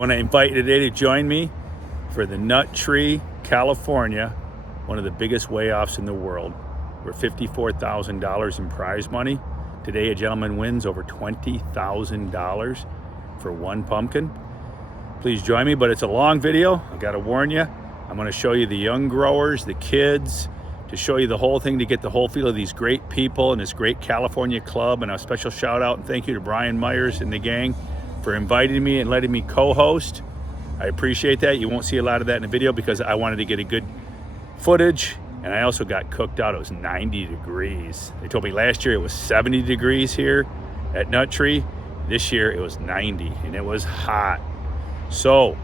Want to invite you today to join me for the Nut Tree, California, one of the biggest weigh-offs in the world. We're $54,000 in prize money. Today, a gentleman wins over $20,000 for one pumpkin. Please join me, but it's a long video. I got to warn you. I'm going to show you the young growers, the kids, to show you the whole thing, to get the whole feel of these great people and this great California club. And a special shout out and thank you to Brian Myers and the gang for inviting me and letting me co-host. I appreciate that. You won't see a lot of that in the video because I wanted to get a good footage, and I also got cooked out. It was 90 degrees. They told me last year it was 70 degrees here at Nut Tree. This year it was 90 and it was hot. So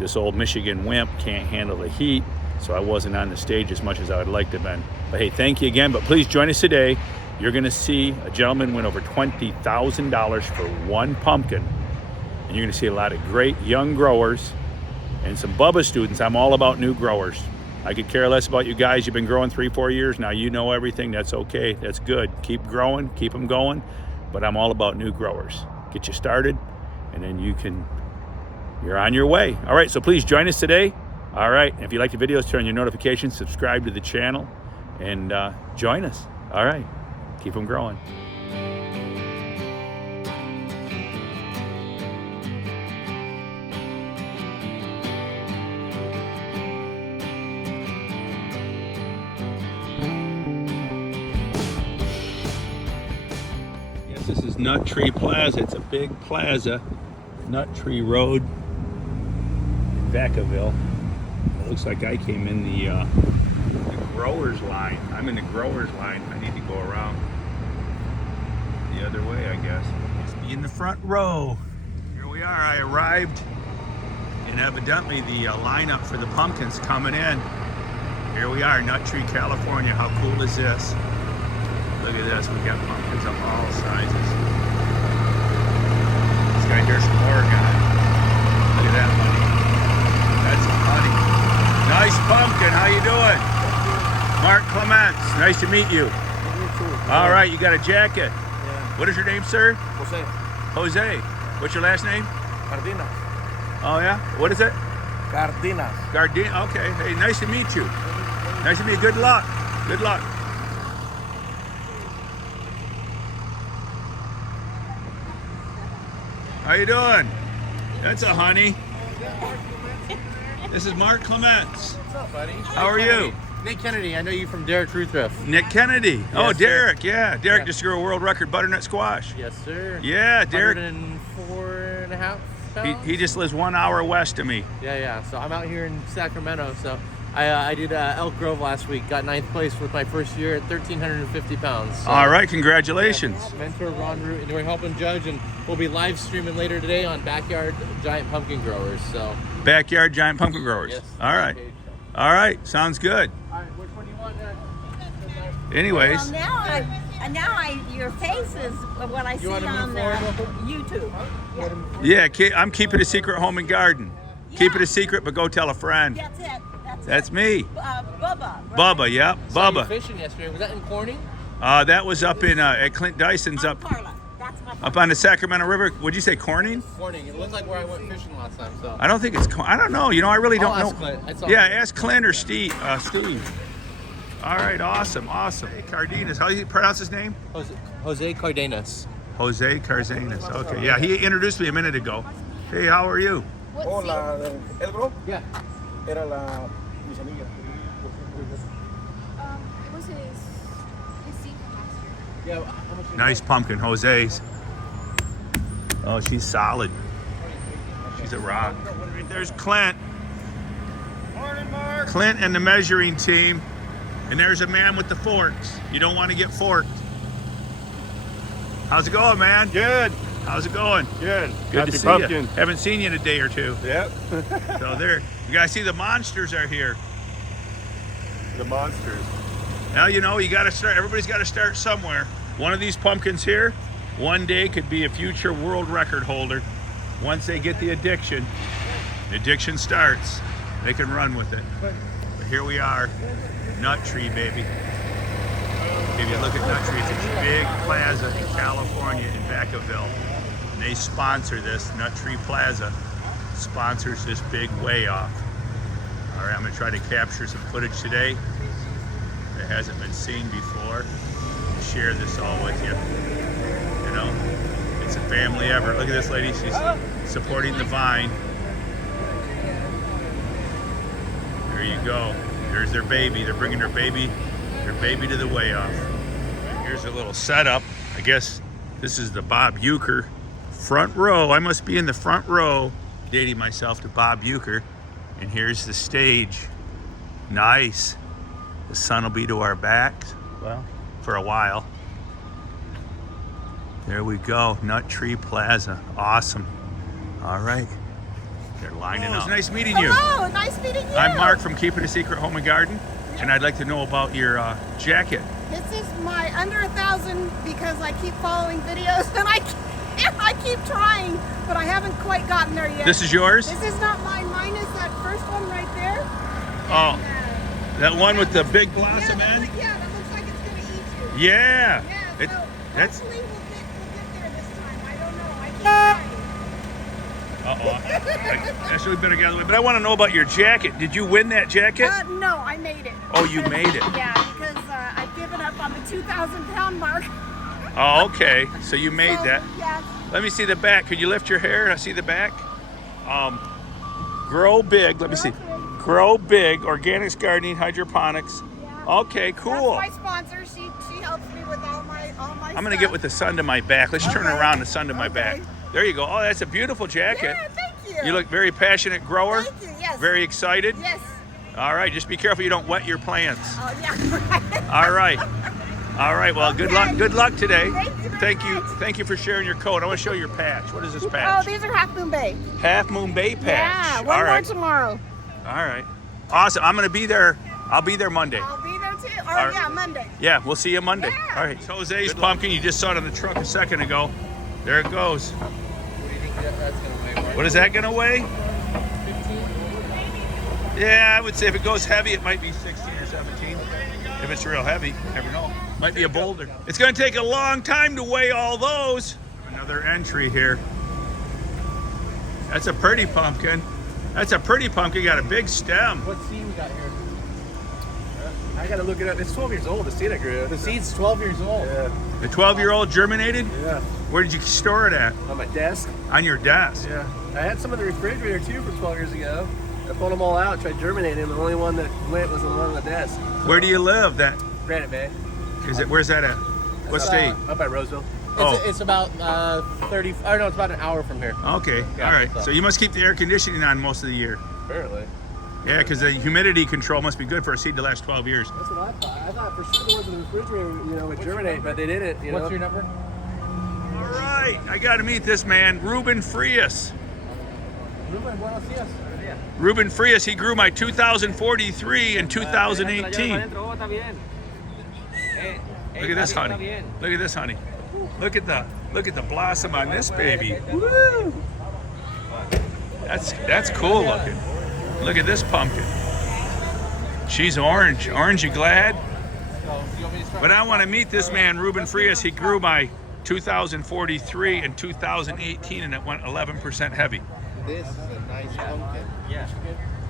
this old Michigan wimp can't handle the heat, so I wasn't on the stage as much as I would like to have been. But hey, thank you again. But please join us today. You're gonna see a gentleman win over $20,000 for one pumpkin. And you're gonna see a lot of great young growers and some Bubbas students. I'm all about new growers. I could care less about you guys. You've been growing 3-4 years now. You know everything. That's okay. That's good. Keep growing. Keep them going. But I'm all about new growers. Get you started, and then you're on your way. All right, so please join us today. All right, if you like the videos, turn on your notifications, subscribe to the channel, and join us. All right, keep them growing. This is Nut Tree Plaza. It's a big plaza, Nut Tree Road in Vacaville. It looks like I came in the growers line. I'm in the growers line. I need to go around the other way, I guess. Must be in the front row. Here we are. I arrived, and evidently the lineup for the pumpkins coming in. Here we are, Nut Tree, California. How cool is this? Look at this, we got pumpkins of all sizes. This guy here's from Oregon. Look at that honey. That's a honey. Nice pumpkin, how you doing? Mark Clements, nice to meet you. You too. All right, you got a jacket. Yeah. What is your name, sir? Jose. Jose. What's your last name? Cardenas. Oh yeah, what is it? Cardenas. Gardena, okay. Hey, nice to meet you. Nice to meet you, good luck. Good luck. How you doing? That's a honey. This is Mark Clements. What's up, buddy? How are you? Nick Kennedy. I know you from Derek Ruthriff. Nick Kennedy. Oh, Yes, Derek. sir. Yeah, Derek Yeah. just grew a world record butternut squash. Yes, sir. Yeah, Derek. 104.5 pounds. He just lives 1 hour west of me. Yeah. So I'm out here in Sacramento. So I did Elk Grove last week. Got 9th place with my first year at 1,350 pounds. So, All right, congratulations. Mentor Ron Root, and we're helping judge, and we'll be live streaming later today on Backyard Giant Pumpkin Growers. So. Backyard Giant Pumpkin Growers. Yes. All right. All right, sounds good. All right, which one do you want? Anyways. Well, now your face is what I see wanna on move forward? YouTube. Yeah, I'm keeping a secret home and garden. Keep it a secret, but go tell a friend. That's it. That's me. Bubba. Right? Bubba, yep. Saw you Bubba. fishing yesterday. Was that in Corning? That was up in at Clint Dyson's I'm up Carla. That's my up on the Sacramento River. Would you say Corning? Corning. It looked like where I went fishing last time. So. I don't think it's. I don't know. You know, I really don't I'll ask know. Clint. It's all Yeah, good. ask Clint or Steve. Steve. All right, awesome. Hey, Cardenas. How do you pronounce his name? Jose Cardenas. Jose Cardenas. Okay. Yeah, he introduced me a minute ago. Hey, how are you? Hola, ¿el bro? Yeah. Era mis amigas. It was his seat last year. Yeah. How much? Nice pumpkin, Jose's. Oh, she's solid. She's a rock. There's Clint. Morning, Mark. Clint and the measuring team. And there's a man with the forks. You don't want to get forked. How's it going, man? Good. How's it going? Good. Good Happy to see pumpkin. you. Haven't seen you in a day or two. Yep. So there, you guys see the monsters are here. The monsters. Now you know you got to start. Everybody's got to start somewhere. One of these pumpkins here, one day could be a future world record holder. Once they get the addiction starts, they can run with it. But here we are, Nut Tree, baby. If you look at Nut Tree, it's a big plaza in California in Vacaville. And they sponsor this, Nut Tree Plaza. sponsors this big way off. All right, I'm gonna try to capture some footage today that hasn't been seen before and share this all with you. You know, it's a family effort. Look at this lady, she's supporting the vine. There you go. There's their baby. They're bringing their baby to the way off. Here's a little setup. I guess this is the Bob Uecker front row. I must be in the front row, dating myself to Bob Uecker. And here's the stage. Nice. The sun will be to our backs, well, for a while. There we go, Nut Tree Plaza. Awesome. All right. They're lining up. It's nice meeting you. Hello, nice meeting you. I'm Mark from Keeping a Secret Home and Garden, and I'd like to know about your jacket. This is my under 1,000 because I keep following videos and I keep trying, but I haven't quite gotten there yet. This is yours? This is not mine. Mine is that first one right there. Oh, that one with the big blossom yeah, end? yeah, that looks like it's going to eat you. Yeah. Yeah, so That's. hopefully we'll get there this time. I don't know. I keep trying. Actually, we better get out of the way. But I want to know about your jacket. Did you win that jacket? No, I made it. Oh, you made it. Yeah, because I've given up on the 2,000-pound mark. Oh, okay. So you made So, that. Yeah. Let me see the back. Could you lift your hair? I see the back. Grow big. Let me see. Grow big. Organics gardening, hydroponics. Yeah. Okay, cool. That's my sponsor. She helps me with all my I'm gonna get with the sun to my back. Let's turn Okay. around the sun to my Okay. back. There you go. Oh, that's a beautiful jacket. Yeah, thank you. You look very passionate grower. Thank you. Yes. Very excited. Yes. All right, just be careful you don't wet your plants. Oh yeah. All right. All right. Well, good luck. Okay. Good luck today. Thank you very much. Thank you for sharing your coat. I want to show your patch. What is this Oh, patch? these are Half Moon Bay. Half Moon Bay patch. Yeah, one All more right. tomorrow. All right. Awesome. I'm gonna be there. I'll be there Monday. I'll be there too. Or All right. yeah, Monday. Yeah, we'll see you Monday. Yeah. All right. Jose's pumpkin. You just saw it on the truck a second ago. There it goes. What do you think that's gonna weigh, Mark? What is that gonna weigh? 15? Yeah, I would say if it goes heavy, it might be 16 or 17. If it's real heavy, you never know. Might be a boulder. It's gonna take a long time to weigh all those. Another entry here. That's a pretty pumpkin. That's a pretty pumpkin. Got a big stem. What seed we got here? I gotta look it up. It's 12 years old. The seed I grew. The seed's 12 years old. Yeah. The 12-year-old germinated? Yeah. Where did you store it at? On my desk. On your desk. Yeah. I had some in the refrigerator too from 12 years ago. I pulled them all out, tried germinating. The only one that went was the one on the desk. Where do you live? That Granite Bay. is it? Where's that at? What state? Up by Roseville. Oh. It's about 30. Oh no, it's about an hour from here. Okay. Yeah, All right. so- So you must keep the air conditioning on most of the year. Apparently. Yeah, because the humidity control must be good for a seed to last 12 years. That's what I thought. I thought for sure the ones in the refrigerator, would germinate, but they didn't. What's your number? All right. I got to meet this man, Ruben Frias. Ruben, buenos dias. Ruben Frias, he grew my 2043 in 2018. Look at this honey. Look at this honey. Look at the blossom on this baby. Woo! That's cool looking. Look at this pumpkin. She's orange. Orange, you glad? But I want to meet this man, Ruben Frias. He grew my 2043 in 2018 and it went 11% heavy. This is a nice pumpkin. Yeah.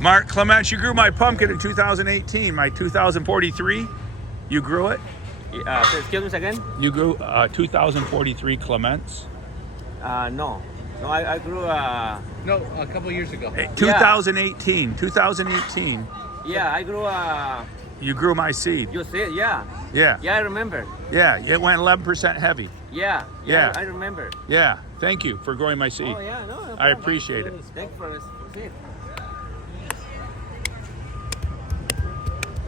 Mark Clements, you grew my pumpkin in 2018, my 2043. You grew it? Excuse me again? You grew 2043 Clements? No. No, I grew, No, a couple years ago. 2018. 2018. yeah, I grew, You grew my seed. you said, yeah. Yeah. Yeah, I remember. Yeah. It went 11% heavy. Yeah. Yeah. I remember. Yeah. Thank you for growing my seed. Oh, yeah, no. I appreciate it. Thank you for this. Proceed.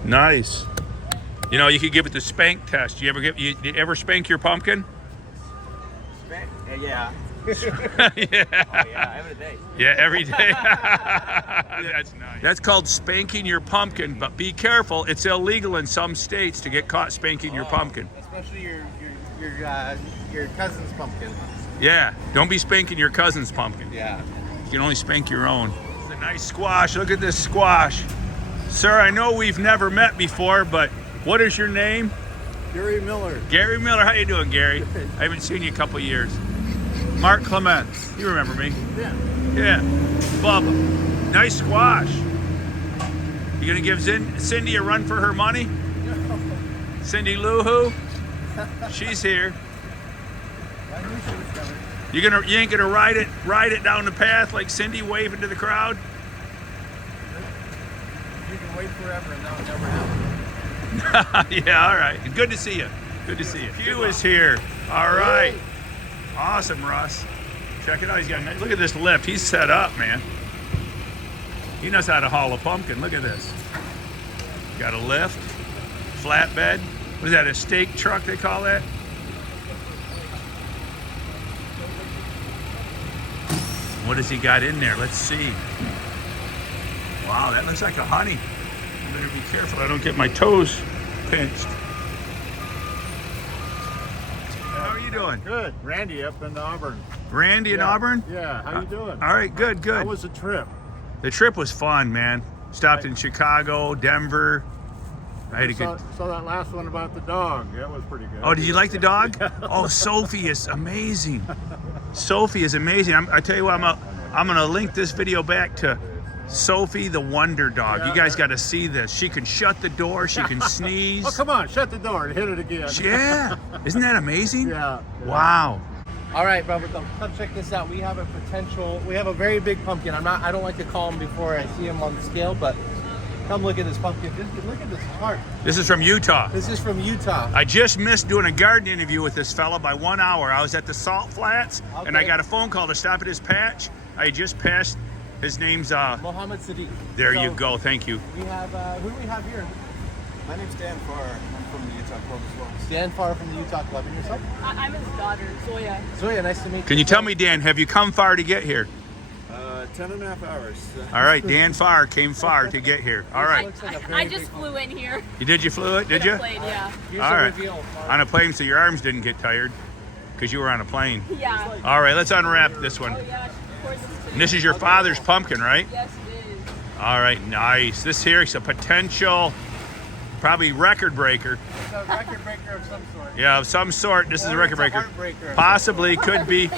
Nice. You know, you could give it the spank test. You ever spank your pumpkin? Yeah. Yeah. Yeah, every day. Yeah, every day. That's nice. That's called spanking your pumpkin, but be careful. It's illegal in some states to get caught spanking your pumpkin. Especially your cousin's pumpkin. Yeah, don't be spanking your cousin's pumpkin. Yeah. You can only spank your own. It's a nice squash. Look at this squash. Sir, I know we've never met before, but what is your name? Gary Miller. Gary Miller. How you doing, Gary? I haven't seen you a couple years. Mark Clements. You remember me? Yeah. Yeah, Bubba. Nice squash. You gonna give Cindy a run for her money? Cindy Lou Who? She's here. You ain't gonna ride it down the path like Cindy waving to the crowd? You can wait forever and that'll never happen. Yeah, all right. Good to see you. Good to see you. Hugh is here. All right. Awesome, Russ. Check it out. He's got look at this lift. He's set up, man. He knows how to haul a pumpkin. Look at this. Got a lift, flatbed. What is that, a steak truck they call that? What has he got in there? Let's see. Wow, that looks like a honey. I better be careful I don't get my toes pinched. How are you doing? Good. Randy up in Auburn. Randy in Auburn? Yeah. How you doing? All right, good. How was the trip? The trip was fun, man. Stopped in Chicago, Denver. I had a good. Saw that last one about the dog. That was pretty good. Oh, did you like the dog? Oh, Sophie is amazing. Sophie is amazing. I tell you what, I'm gonna link this video back to Sophie the Wonder Dog. You guys got to see this. She can shut the door. She can sneeze. Oh, come on, shut the door and hit it again. Yeah, isn't that amazing? Yeah. Wow. All right, Robert, come check this out. We have a very big pumpkin. I don't like to call him before I see him on the scale, but come look at this pumpkin. Look at this heart. This is from Utah. This is from Utah. I just missed doing a garden interview with this fella by 1 hour. I was at the Salt Flats, and I got a phone call to stop at his patch. I just passed. His name's Mohammed Sadiq. There So, you go. Thank you. We have who do we have here? My name's Dan Farr. I'm from the Utah Club as well. Dan Farr from the Utah Club. And yourself? I'm his daughter, Zoya. Zoya, nice to meet you. Can you tell me, Dan, have you come far to get here? 10 and a half hours. All right, Dan Farr came far to get here. All right. I just flew in here. You flew it? Did you? Plane, yeah. Here's All the right. reveal. On a plane so your arms didn't get tired because you were on a plane. Yeah. All right, let's unwrap this one. Oh yeah, of course it's And this is your father's pumpkin, right? Yes, it is. All right, nice. This here is a potential, probably record breaker. It's a record breaker of some sort. Yeah, of some sort. This is a Or record it's breaker. heartbreaker. Possibly could be,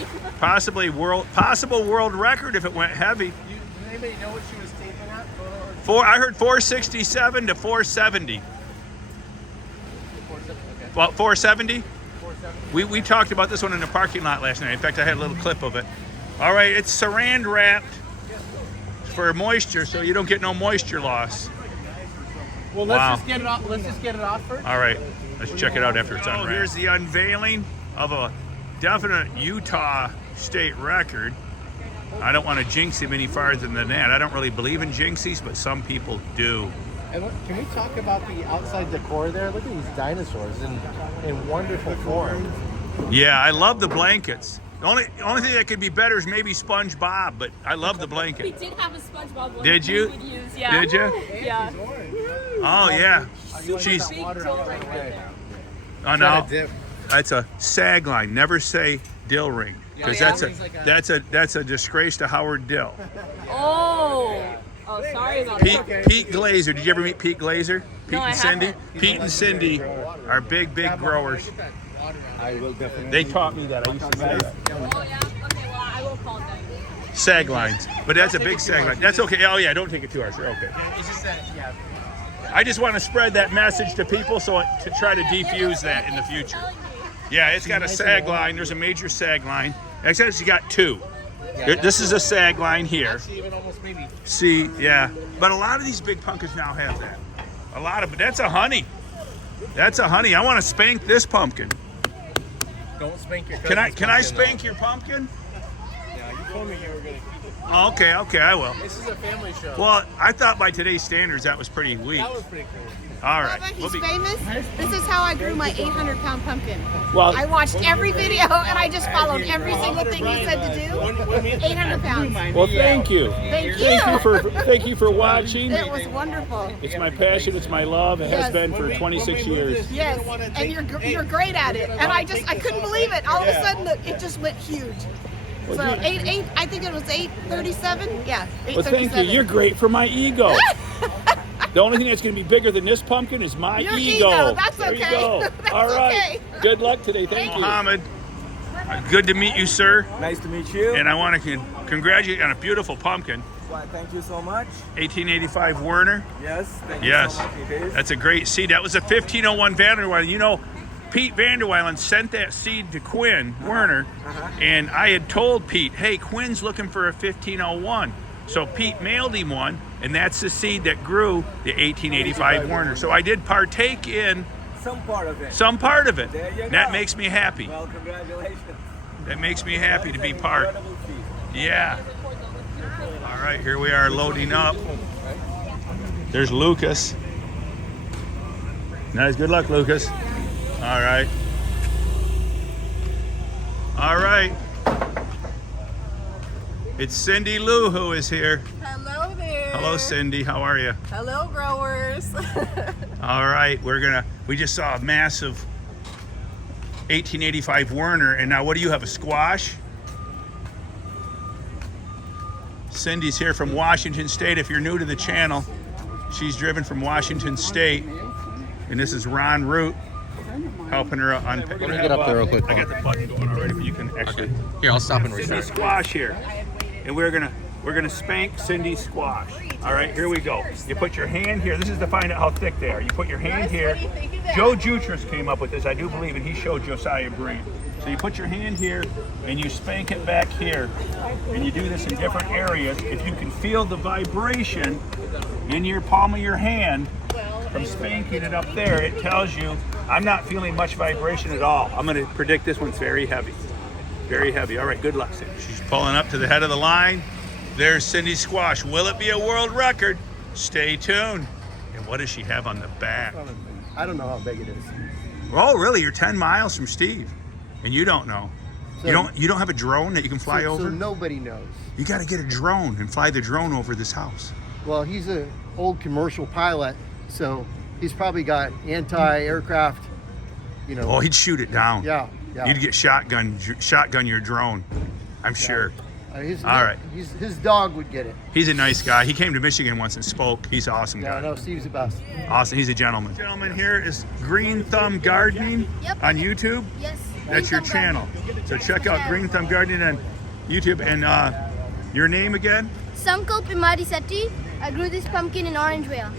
possible world record if it went heavy. Does anybody know what she was taping at? I heard 467 to 470. 470, okay. Well, 470? 470. We talked about this one in the parking lot last night. In fact, I had a little clip of it. All right, it's saran wrapped for moisture, so you don't get no moisture loss. Well, Wow. let's just get it off. Let's just get it off first. All right, let's check it out after it's unwrapped. Here's the unveiling of a definite Utah state record. I don't want to jinx him any farther than that. I don't really believe in jinxies, but some people do. And look, can we talk about the outside decor there? Look at these dinosaurs in wonderful form. Yeah, I love the blankets. The only thing that could be better is maybe SpongeBob, but I love the We blanket. did have a SpongeBob one. Did you? We would use, yeah. Did you? Yeah. Oh yeah. She's oh no. That's a sag line. Never say dill ring because Yeah. that's a disgrace to Howard Dill. Oh, sorry about Pete, that. Pete Glazer. Did you ever meet Pete Glazer? Pete No, I and Cindy. haven't. Pete and Cindy are big growers. I will definitely. They taught me that. I used to say that. Oh yeah. Okay, well I will call them. Sag lines, but that's a big sag line. That's okay. Oh yeah, don't take it too harsh. You're okay. It's just that, yeah. I just want to spread that message to people to try to defuse that in the future. Yeah, it's got a sag line. There's a major sag line. Actually, it's got two. This is a sag line here. Actually, even almost maybe. See, yeah. But a lot of these big pumpkins now have that. A lot of, but that's a honey. That's a honey. I want to spank this pumpkin. Don't spank your. Can I cousin's pumpkin, spank your pumpkin? though. Yeah, you told me you were gonna keep it. Oh, okay, I will. This is a family show. Well, I thought by today's standards that was pretty weak. That was pretty cool. All right. Bubba, We'll he's be- famous. This is how I grew my 800-pound pumpkin. Well, I watched every video and I just followed every single thing he said to do. 800 pounds. well, thank you. Thank you. Thank you for watching. It was wonderful. It's my passion. It's my love. It has Yes. been for 26 years. Yes, and you're great at it. And I couldn't believe it. All of a sudden, it just went huge. So I think it was 837. Yeah, 837. Well, thank you. You're great for my ego. The only thing that's going to be bigger than this pumpkin is my Your ego. ego. That's There you okay. go. That's All right. okay. Good luck today. Thank you. Mohammed. Good to meet you, sir. Nice to meet you. And I want to congratulate you on a beautiful pumpkin. Well, thank you so much. 1885 Werner. Yes, thank Yes, you so much. It is. that's a great seed. That was a 1501 Vanderweilen. You know, Pete Vanderweilen sent that seed to Quinn Werner, and I had told Pete, hey, Quinn's looking for a 1501. So Pete mailed him one, and that's the seed that grew the 1885 Werner. So I did partake in Some part of it. some part of it. There you That go. makes me happy. Well, congratulations. That makes me happy to be part. Incredible seed. Yeah. All right, here we are loading up. There's Lucas. Nice, good luck, Lucas. All right. All right. It's Cindy Lou who is here. Hello there. Hello, Cindy. How are you? Hello, growers. All right, we just saw a massive 1885 Werner, and now what do you have, a squash? Cindy's here from Washington State. If you're new to the channel, she's driven from Washington State, and this is Ron Root helping her unpack. Let me get up there real quick. I got the button going already, but you can actually. Here, I'll stop and Cindy restart. Squash here, and we're gonna spank Cindy's squash. All right, here we go. You put your hand here. This is to find out how thick they are. You put your hand here. Joe Jutras came up with this, I do believe, and he showed Josiah Breen. So you put your hand here and you spank it back here, and you do this in different areas. If you can feel the vibration in your palm of your hand from spanking it up there, it tells you I'm not feeling much vibration at all. I'm going to predict this one's very heavy. Very heavy. All right, good luck, Cindy. She's pulling up to the head of the line. There's Cindy's squash. Will it be a world record? Stay tuned. And what does she have on the back? I don't know how big it is. Oh, really? You're 10 miles from Steve, and you don't know. So- You don't have a drone that you can fly over? So nobody knows. You got to get a drone and fly the drone over this house. Well, he's an old commercial pilot, so he's probably got anti-aircraft, Oh, he'd shoot it down. Yeah. You'd get shotgun your drone, I'm sure. All right. His dog would get it. He's a nice guy. He came to Michigan once and spoke. He's an awesome Yeah, guy. no, Steve's the best. Awesome. He's a gentleman. Gentleman here is Green Thumb Gardening Yep. on YouTube. Yes. That's your channel. So check out Green Thumb Gardening on YouTube. And your name again? Sankalp Imadi Setti. I grew this pumpkin in Orangevale.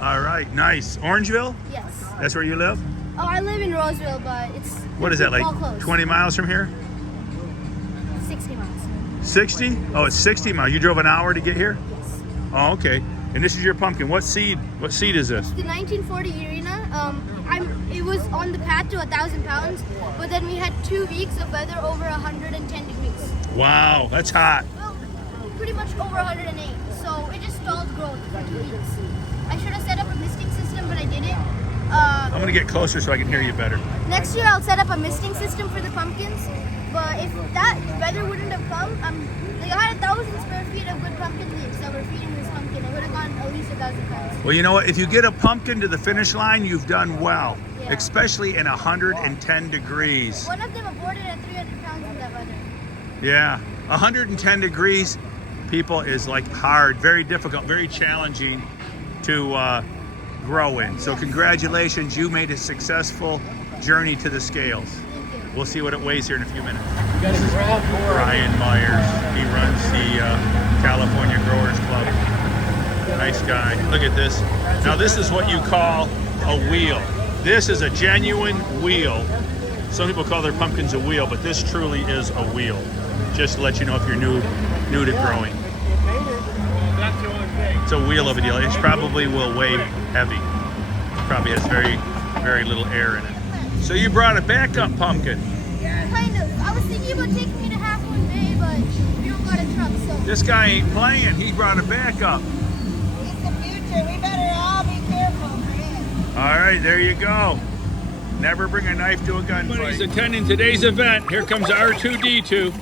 All right. Nice. Orangeville? Yes. That's where you live? Oh, I live in Roseville, but it's What is that, like all close. 20 miles from here? 60 miles. 60? Oh, it's 60 miles. You drove an hour to get here? Yes. Oh, okay. And this is your pumpkin. What seed? What seed is this? The 1940 Irina. It was on the path to 1,000 pounds, but then we had 2 weeks of weather over 110 degrees. Wow, that's hot. Well, pretty much over 108. So it just stalled growth for 2 weeks. I should have set up a misting system, but I didn't. I'm gonna get closer so I can hear you better. Next year I'll set up a misting system for the pumpkins. But if that weather wouldn't have come, I had 1,000 square feet of good pumpkin leaves that were feeding this pumpkin. It would have gone at least 1,000 pounds. Well, you know what? If you get a pumpkin to the finish line, you've done well, Yeah. especially in 110 degrees. One of them aborted at 300 pounds in that weather. Yeah, 110 degrees, people, is like hard, very difficult, very challenging to grow in. So congratulations, you made a successful journey to the scales. We'll see what it weighs here in a few minutes. This is Brian Myers. He runs the California Growers Club. Nice guy. Look at this. Now this is what you call a wheel. This is a genuine wheel. Some people call their pumpkins a wheel, but this truly is a wheel. Just to let you know if you're new to growing. It's a wheel of a deal. It probably will weigh heavy. Probably has very, very little air in it. So you brought a backup pumpkin. Kind of. I was thinking about taking me to Half Moon Bay, but we don't got a truck, so. This guy ain't playing. He brought a backup. It's the future. We better all be careful for him. All right, there you go. Never bring a knife to a gunfight. He's attending today's event. Here comes R2D2.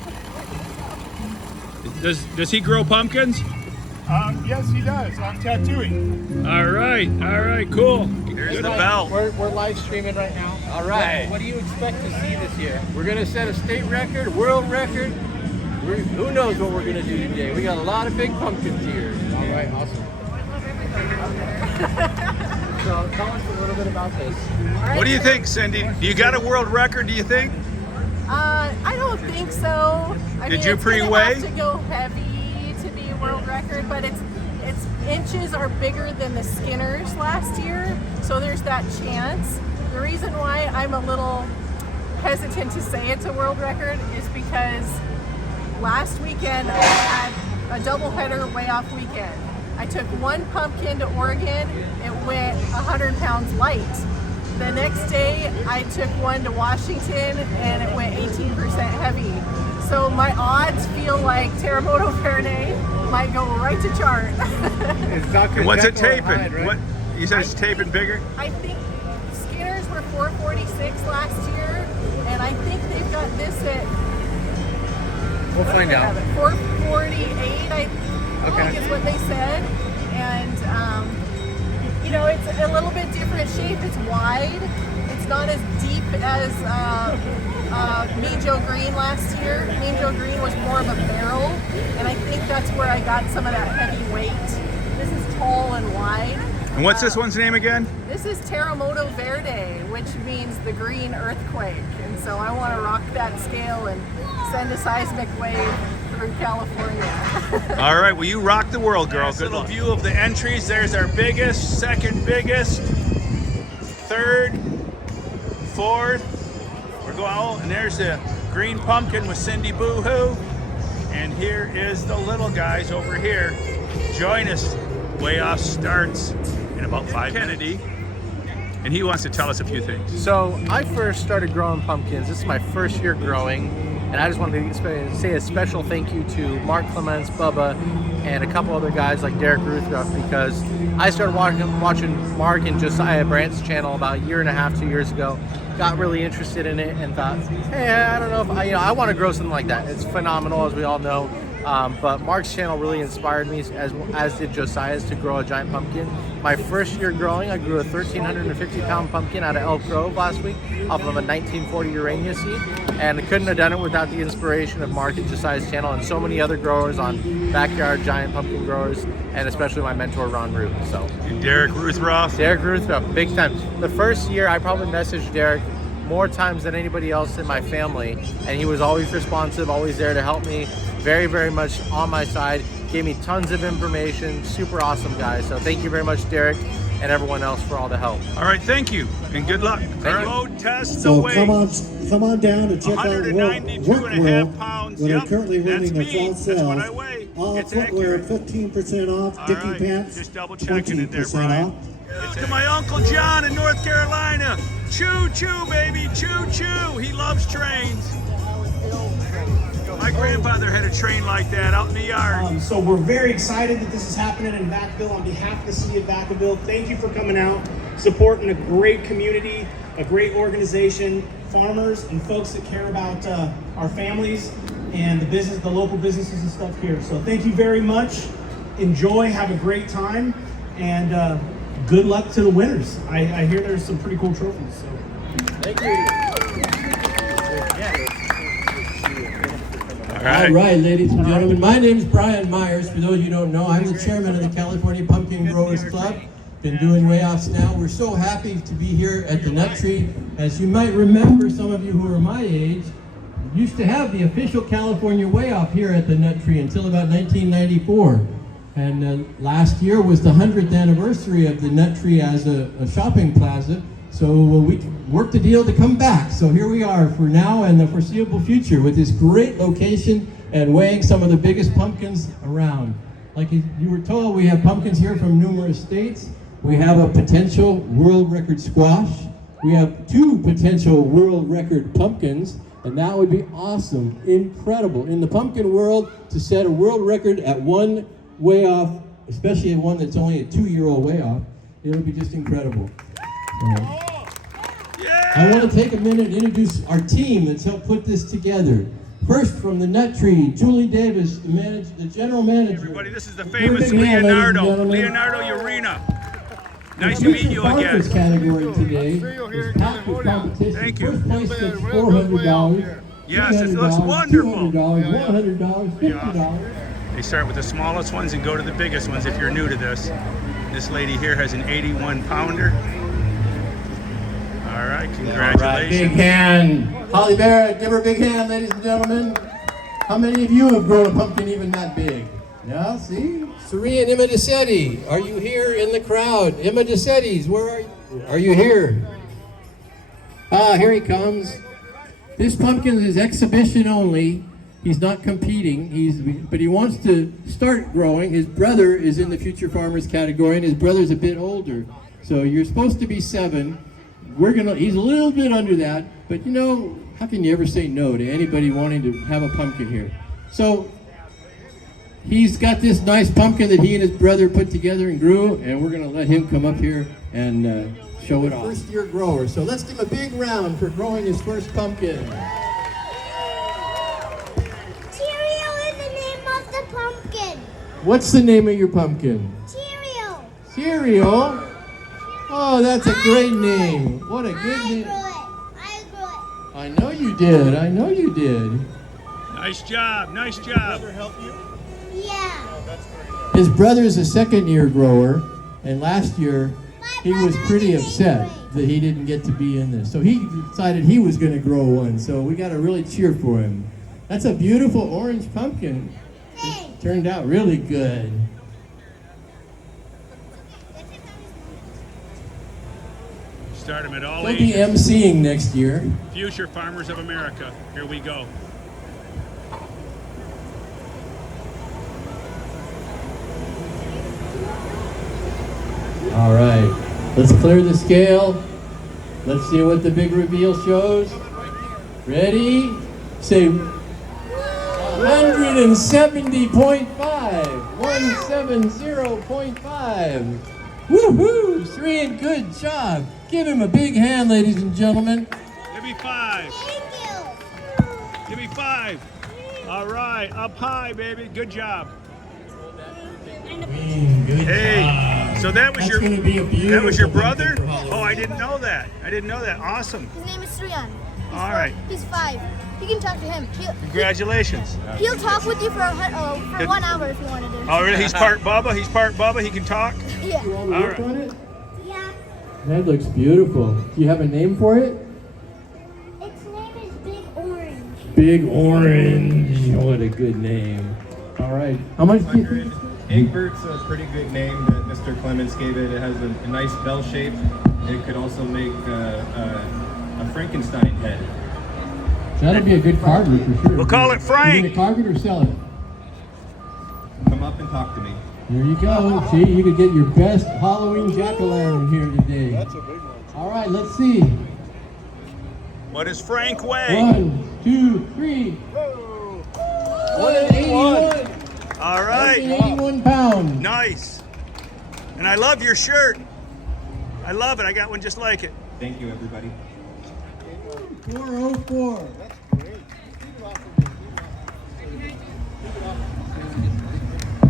Does he grow pumpkins? Yes, he does. I'm tattooing. All right, cool. Here's the belt. We're live streaming right now. All right. What do you expect to see this year? We're going to set a state record, world record. Who knows what we're going to do today? We got a lot of big pumpkins here. All right, awesome. So tell us a little bit about this. What do you think, Cindy? Do you got a world record, do you think? I don't think so. Did you it's pre-weigh? gonna have to go heavy to be a world record, but its inches are bigger than the Skinners last year, so there's that chance. The reason why I'm a little hesitant to say it's a world record is because last weekend I had a doubleheader weigh-off weekend. I took one pumpkin to Oregon. It went 100 pounds light. The next day, I took one to Washington, and it went 18% heavy. So my odds feel like Terremoto Verde might go right to chart. And what's it taping? Right? What you said it's taping bigger? I think Skinners were 446 last year, and I think they've got this at. We'll find out. 448, I think is what they said, and you know, it's a little bit different shape. It's wide. It's not as deep as Mean Joe Green last year. Mean Joe Green was more of a barrel, and I think that's where I got some of that heavy weight. This is tall and wide. And what's this one's name again? This is Terremoto Verde, which means the green earthquake. And so I want to rock that scale and send a seismic wave through California. All right, well, you rock the world, girl. Good little view of the entries. There's our biggest, second biggest, third, fourth. We're going out, and there's the green pumpkin with Cindy Boo Hoo. And here is the little guys over here. Join us. Weigh off starts in about 5 minutes. Kennedy, and he wants to tell us a few things. So I first started growing pumpkins. This is my first year growing, and I just wanted to say a special thank you to Mark Clements, Bubba, and a couple other guys like Derek Ruthruff, because I started watching Mark and Josiah Brandt's channel about a year and a half, 2 years ago. Got really interested in it and thought, hey, I don't know if I want to grow something like that. It's phenomenal, as we all know. But Mark's channel really inspired me, as did Josiah's, to grow a giant pumpkin. My first year growing, I grew a 1,350 pound pumpkin out of Elk Grove last week off of a 1940 Urania seed, and I couldn't have done it without the inspiration of Mark and Josiah's channel and so many other growers on Backyard Giant Pumpkin Growers, and especially my mentor Ron Root. So, And Derek Ruthroff. Derek Ruthroff, big time. The first year I probably messaged Derek more times than anybody else in my family, and he was always responsive, always there to help me. Very, very much on my side. Gave me tons of information. Super awesome guy. So thank you very much, Derek, and everyone else for all the help. All right, thank you, and good luck. Thank you. Load test the So weight. come on down and check out 192.5 pounds. where Yep, they're currently that's running me. their fall That's what I sales. weigh. All It's footwear accurate. 15% off. All Dickie right, pants just double checking it there, 20% Brian. off. It's to my Uncle John in North Carolina. Choo choo, baby, choo choo. He loves trains. My grandfather had a train like that out in the yard. So we're very excited that this is happening in Vacaville. On behalf of the city of Vacaville, thank you for coming out, supporting a great community, a great organization, farmers and folks that care about our families and the local businesses and stuff here. So thank you very much. Enjoy, have a great time, and good luck to the winners. I hear there's some pretty cool trophies. So Thank you. All All right, ladies and gentlemen, my name is Brian Myers. For those you don't know, I'm the chairman of the California Pumpkin Growers Club. Been doing weigh-offs now. We're so happy to be here at the Nut Tree. As you might remember, some of you who are my age used to have the official California weigh-off here at the Nut Tree until about 1994. And last year was the 100th anniversary of the Nut Tree as a shopping plaza. So we worked a deal to come back. So here we are for now and the foreseeable future with this great location and weighing some of the biggest pumpkins around. Like you were told, we have pumpkins here from numerous states. We have a potential world record squash. We have 2 potential world record pumpkins, and that would be awesome, incredible. In the pumpkin world, to set a world record at one weigh-off, especially at one that's only a 2-year-old weigh-off, it would be just incredible. I want to take a minute and introduce our team that's helped put this together. First, from the Nut Tree, Julie Davis, the general manager. Everybody, this is the famous Leonardo Urena. Nice to meet you again. First category today is packed with competition. Thank you. First place gets $400. Yes, it looks wonderful. $200, $100, $50. They start with the smallest ones and go to the biggest ones if you're new to this. This lady here has an 81 pounder. All right. right, Big congratulations. hand. Holly Barrett, give her a big hand, ladies and gentlemen. How many of you have grown a pumpkin even that big? Yeah, see? Suri and Emma DeSetti, are you here in the crowd? Emma DeSetti's, where are you? Are you here? Ah, here he comes. This pumpkin is exhibition only. He's not competing, but he wants to start growing. His brother is in the Future Farmers category, and his brother's a bit older. So you're supposed to be 7. He's a little bit under that, but you know, how can you ever say no to anybody wanting to have a pumpkin here? So he's got this nice pumpkin that he and his brother put together and grew, and we're gonna let him come up here and show it off. First year grower, so let's give him a big round for growing his first pumpkin. Cereal is the name of the pumpkin. What's the name of your pumpkin? Cereal. Cereal? Oh, that's a great name. What a good name. I grew it. I know you did. I know you did. Nice job, nice job. Yeah. His brother's a 2nd year grower, and last year he was pretty upset that he didn't get to be in this. So he decided he was going to grow one. So we got to really cheer for him. That's a beautiful orange pumpkin. It turned out really good. Start them at all He'll be ages. emceeing next year. Future Farmers of America. Here we go. All right, let's clear the scale. Let's see what the big reveal shows. Ready? Say 170.5. 170.5. Woohoo! 3 and good job. Give him a big hand, ladies and gentlemen. Give me 5. Thank you. Give me 5. All right, up high, baby. Good job. Good Hey, job. so that was That's gonna be a your beautiful brother? pumpkin for Halloween. Oh, I didn't know that. I didn't know that. Awesome. His name is Sriyan. All right. He's 5. You can talk to him. Congratulations. He'll talk with you for 1 hour if you wanted to. Oh, really? He's part Bubba. He's part Bubba. He can talk. Yeah. You want to look on it? Yeah. That looks beautiful. Do you have a name for it? Its name is Big Orange. Big Orange. What a good name. All right. How much do you think? Egbert's a pretty good name that Mr. Clements gave it. It has a nice bell shape. It could also make a Frankenstein head. That'd be a good carver for sure. We'll call it Frank. You gonna carve it or sell it? Come up and talk to me. There you go. See, you could get your best Halloween jack-o'-lantern here today. That's a big one. All right, let's see. What does Frank weigh? 1, 2, 3. 181. All right. 181 pounds. Nice. And I love your shirt. I love it. I got one just like it. Thank you, everybody. 404.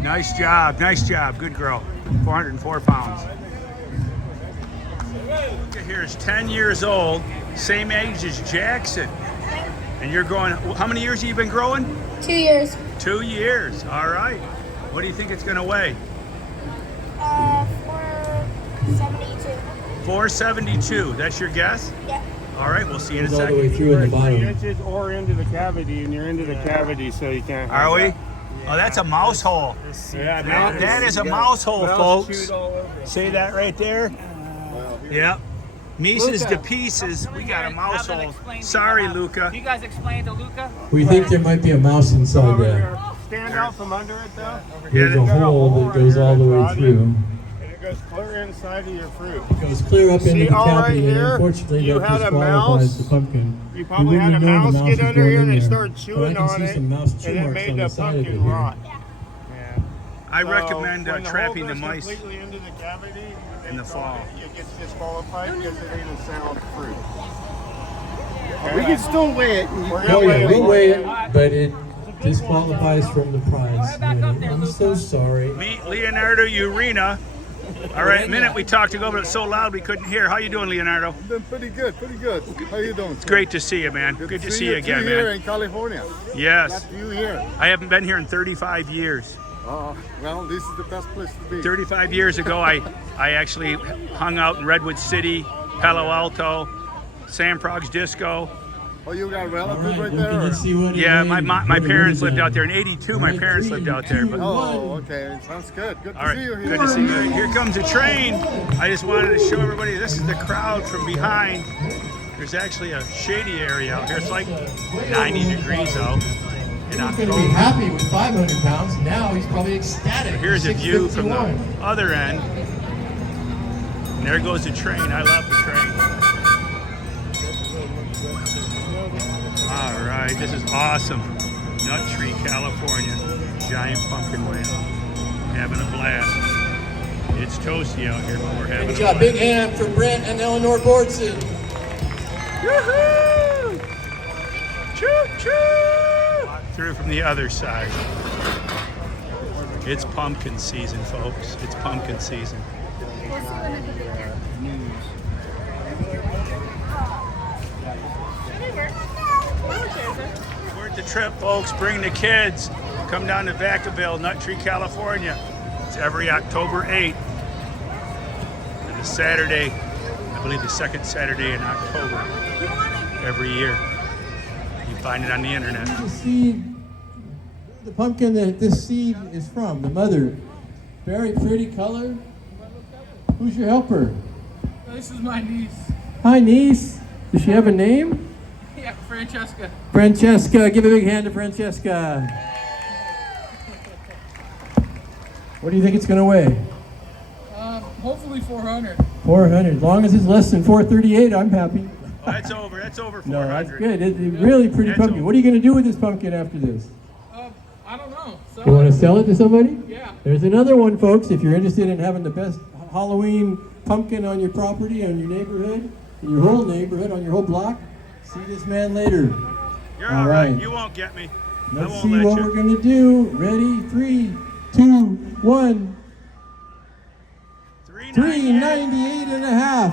Nice job. Nice job. Good girl. 404 pounds. Look at here. Is 10 years old. Same age as Jackson. And you're growing. How many years have you been growing? 2 years. 2 years. All right. What do you think it's going to weigh? 472. 472. That's your guess? Yeah. All right. We'll see you in a Goes all the way second. through in the 3 bottom. inches or into the cavity, and you're into the cavity, so you can't. Are we? Oh, that's a mouse hole. Yeah, That is a mouse hole, folks. See that right there? Yep. Mises to pieces. We got a mouse hole. Sorry, Luca. You guys explain to Luca? We think there might be a mouse inside there. Stand out from under it, though. There's a hole that goes all the way through. And it goes clear inside of your fruit. It goes clear up into See, the all right cavity, and here, unfortunately you that had a disqualifies mouse. the pumpkin. You probably wouldn't had a have known the mouse mouse get was under going here and in they there. started But I chewing can on see it, some mouse chew and it marks made on the the side of it pumpkin here. rot. I So recommend when trapping the hole goes mice. completely into the cavity, when in they the draw fall. It gets disqualified because it ain't a sound fruit. We can still weigh it. Oh yeah, we'll weigh it, but it disqualifies from the prize. I'm so sorry. Meet Leonardo Urena. All right, a minute we talked to go, but it's so loud we couldn't hear. How you doing, Leonardo? Been pretty good, pretty good. How you doing? It's great to see you, man. Good to see you again, here man. in California. Yes. That's you here. I haven't been here in 35 years. Well, this is the best place to be. 35 years ago, I actually hung out in Redwood City, Palo Alto, Sam Prog's Disco. Oh, you got relatives right looking there? to see what Yeah, it my is. my What parents is lived that? out there. In '82, my All right, parents 3, lived out there. 2, But, Oh, 1. okay. Sounds good. Good to all right, see you here. good to see you. Here comes a train. I just wanted to show everybody, this is the crowd from behind. There's actually a shady area out here. It's like 90 degrees out in He's going to be October. happy with 500 pounds. Now he's probably ecstatic. Here's a view from the 651. other end. And there goes the train. I love the train. All right, this is awesome. Nut Tree, California. Giant pumpkin whale. Having a blast. It's toasty out here, but we're having Good a job. blast. Big hand for Brent and Eleanor Bordson. Woohoo! Choo choo! Walk through from the other side. It's pumpkin season, folks. It's pumpkin season. Worth the trip, folks. Bring the kids. Come down to Vacaville, Nut Tree, California. It's every October 8th. And the Saturday, I believe the second Saturday in October every year. You find it on the internet. The seed, the pumpkin that this seed is from, the mother. Very pretty color. Who's your helper? This is my niece. Hi, niece. Does she have a name? Yeah, Francesca. Francesca. Give a big hand to Francesca. What do you think it's going to weigh? Hopefully 400. 400. As long as it's less than 438, I'm happy. Oh, that's over. That's over 400. No, that's good. It's really pretty That's pumpkin. over. What are you going to do with this pumpkin after this? I don't know. You want to sell it to somebody? Yeah. There's another one, folks. If you're interested in having the best Halloween pumpkin on your property, on your neighborhood, in your whole neighborhood, on your whole block, see this man later. You're all right. You won't get me. I Let's won't see let what you. we're going to do. Ready? 3, 2, 1. 398 and a half.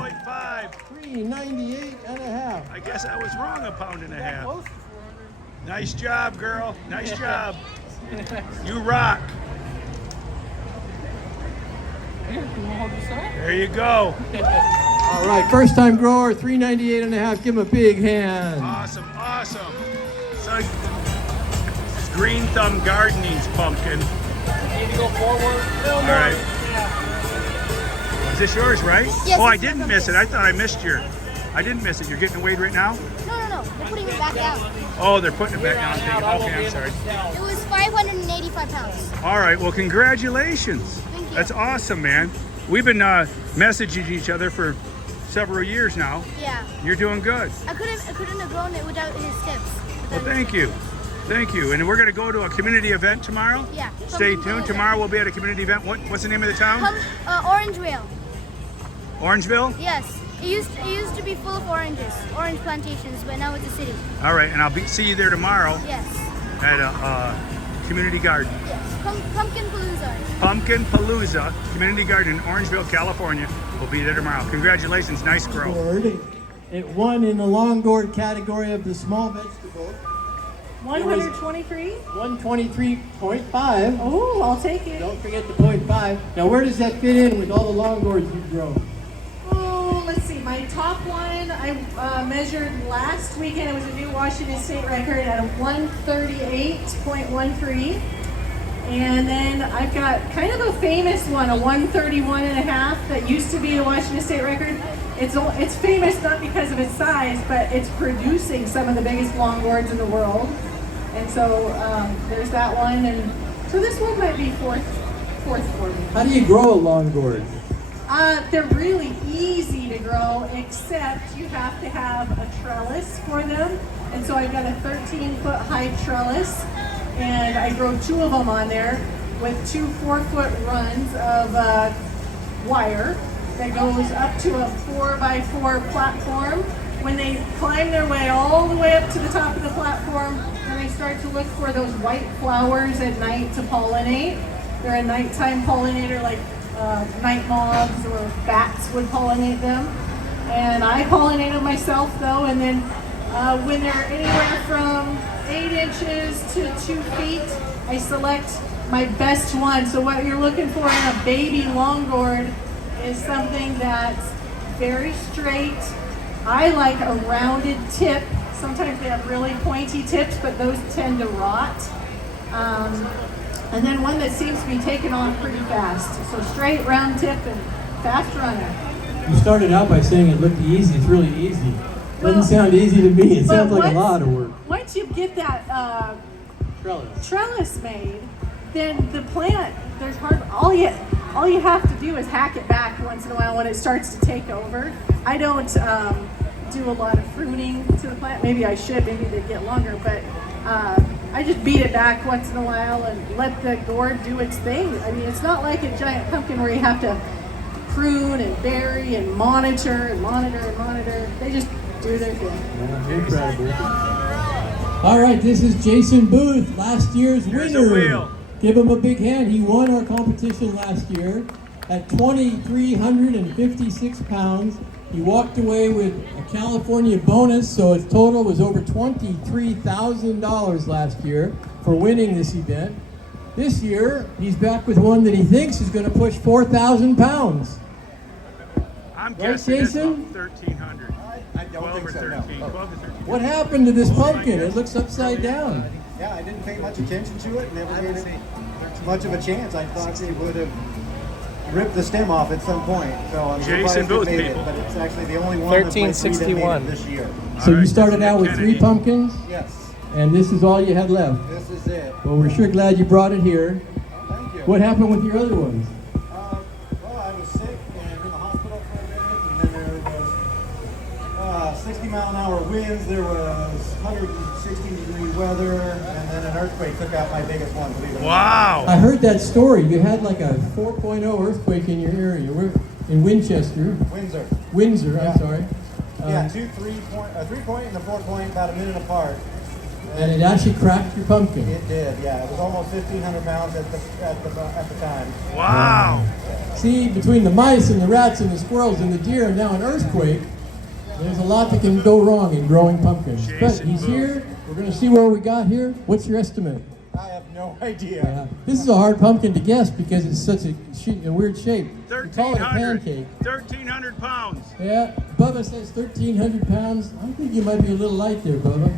398 and a half. I guess I was wrong a pound and a half. Nice job, girl. Nice job. You rock. There you go. All right, first time grower, 398 and a half. Give him a big hand. Awesome, awesome. So, it's Green Thumb Gardening's pumpkin. Need to go forward. All right. Is this yours, right? Yes, Oh, I it's my didn't miss it. I thought I missed your. I didn't miss it. You're getting it weighed right now? No. They're putting it back down. Oh, they're putting it back down. Okay, I'm sorry. It was 585 pounds. All right. Well, congratulations. Thank you. That's awesome, man. We've been messaging each other for several years now. Yeah. You're doing good. I couldn't have grown it without his tips. Well, thank you. Thank you. And we're going to go to a community event tomorrow. Yeah. Stay tuned. Tomorrow we'll be at a community event. What's the name of the town? Orangevale. Orangeville? Yes. It used to be full of orange plantations, but now it's a city. All right. And I'll see you there tomorrow Yes. at a community garden. Yes. Pumpkin Palooza. Pumpkin Palooza Community Garden in Orangeville, California. We'll be there tomorrow. Congratulations. Nice growth. It won in the Longboard category of the small vegetable. 123? 123.5. Oh, I'll take it. Don't forget the 0.5. Now, where does that fit in with all the Longboards you've grown? Oh, let's see. My top one I measured last weekend. It was a new Washington State record at a 138.13. And then I've got kind of a famous one, a 131 and a half that used to be a Washington State record. It's famous not because of its size, but it's producing some of the biggest longboards in the world. And so there's that one. And so this one might be fourth for me. How do you grow a longboard? They're really easy to grow, except you have to have a trellis for them. And so I've got a 13-foot high trellis, and I grow 2 of them on there with 2 4-foot runs of wire that goes up to a 4x4 platform. When they climb their way all the way up to the top of the platform, then they start to look for those white flowers at night to pollinate. They're a nighttime pollinator, like night moths or bats would pollinate them. And I pollinate them myself though, and then when they're anywhere from 8 inches to 2 feet, I select my best one. So what you're looking for in a baby longboard is something that's very straight, I like a rounded tip. Sometimes they have really pointy tips, but those tend to rot. And then one that seems to be taken off pretty fast. So straight, round tip, and fast runner. You started out by saying it looked easy. It's really easy. Doesn't sound easy to me. It sounds like a lot of work. Once you get that trellis made, then the plant, there's all you have to do is hack it back once in a while when it starts to take over. I don't do a lot of pruning to the plant. Maybe I should. Maybe they'd get longer, but I just beat it back once in a while and let the gourd do its thing. I mean, it's not like a giant pumpkin where you have to prune and bury and monitor and monitor and monitor. They just do their thing. Incredible. All right, this is Jason Booth, last year's winner. Give him a big hand. He won our competition last year at 2,356 pounds. He walked away with a California bonus, so his total was over $23,000 last year for winning this event. This year, he's back with one that he thinks is going to push 4,000 pounds. I'm right, guessing Jason? it's 1,300. I don't think so, no. 12 to 13. What happened to this pumpkin? It looks upside down. Yeah, I didn't pay much attention to it. Never gave it much of a chance. I thought they would have ripped the stem off at some point. So I'm Jason surprised Booth, it made people. it, but it's actually the only one of my three that made it 1361. this year. So you started out with 3 pumpkins, Yes, and this is all you had left. this is it. Well, we're sure glad you brought it here. Thank you. What happened with your other ones? Well, I was sick and in the hospital for a minute, and then there was 60-mile-an-hour winds. There was 160-degree weather, and then an earthquake took out my biggest one. Believe it or not. Wow. I heard that story. You had like a 4.0 earthquake in your area. We're in Winchester. Windsor. I'm sorry. Yeah, 3-point and the 4-point about a minute apart. And it actually cracked your pumpkin. It did, yeah. It was almost 1,500 pounds at the time. Wow. See, between the mice and the rats and the squirrels and the deer and now an earthquake, there's a lot that can go wrong in growing pumpkins. But he's here. We're going to see where we got here. What's your estimate? I have no idea. This is a hard pumpkin to guess because it's such a weird shape. We call it a 1,300. pancake. 1,300 pounds. Yeah, Bubba says 1,300 pounds. I think you might be a little light there, Bubba.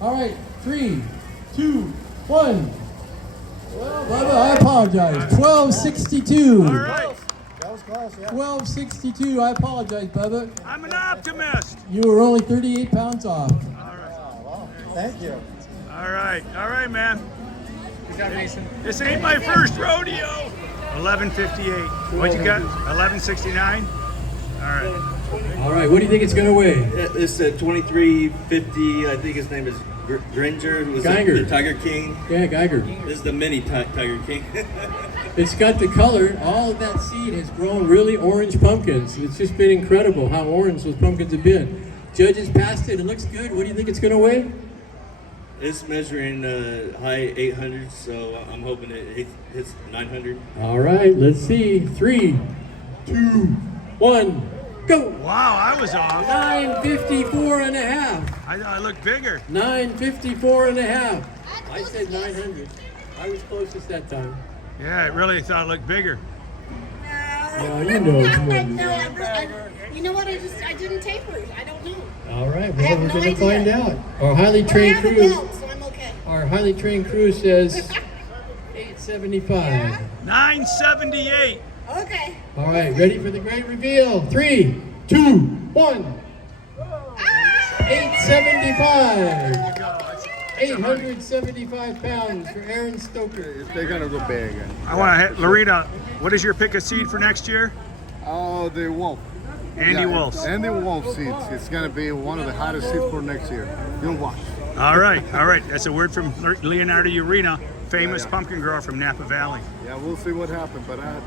All right, 3, 2, 1. Well, Bubba, I apologize. 1,262. All right. That was close, yeah. 1,262. I apologize, Bubba. I'm an optimist. You were only 38 pounds off. All right. Well, thank you. All right, man. This ain't my first rodeo. 1158. What you got? 1169. All right. All right, what do you think it's going to weigh? It's 2350. I think his name is Gringer, who was Geiger. the Tiger King. Yeah, Geiger. This is the mini Tiger King. It's got the color. All of that seed has grown really orange pumpkins. It's just been incredible how orange those pumpkins have been. Judges passed it. It looks good. What do you think it's going to weigh? It's measuring high 800, so I'm hoping it hits 900. All right, let's see. 3, 2, 1, go. Wow, I was off. 954 and a half. I thought I looked bigger. 954 and a half. I said 900. I was closest that time. Yeah, I really thought it looked bigger. Yeah, you know it's more than that. You know what? I didn't taper. I don't know. All right, I well, have we're no going to idea. find out. Our highly trained I have a crew. belt, so I'm okay. Our highly trained crew says 875. 978. Okay. All right, ready for the great reveal? 3, 2, 1. 875. 875 pounds for Aaron Stoker. They're going to go big. I want to, Lorena, what is your pick of seed for next year? Oh, the wolf. Andy Wolf's. Andy Wolf seeds. It's going to be one of the hottest seeds for next year. You'll watch. All right. That's a word from Leonardo Urena, famous pumpkin grower from Napa Valley. Yeah, we'll see what happens, but I